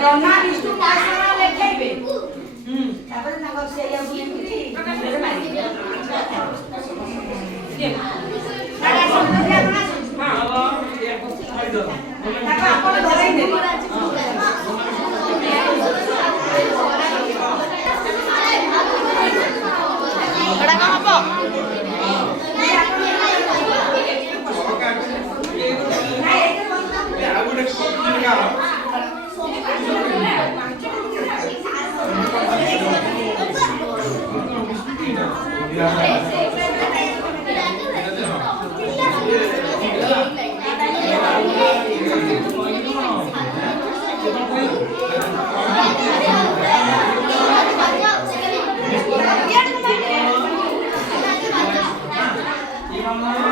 ରମା ବିଷ୍ଣୁ ମହାସନା ଲେଖେଇବେ ତାପରେ ତାଙ୍କ ସେଇଆ ବୁଲିକିରି ମୁଣ୍ଡରେ ମାରିବେ ତାକୁ ଆପଣ ଧରେଇ ଦେବେ ଏଟା କଣ ହବ? Mama.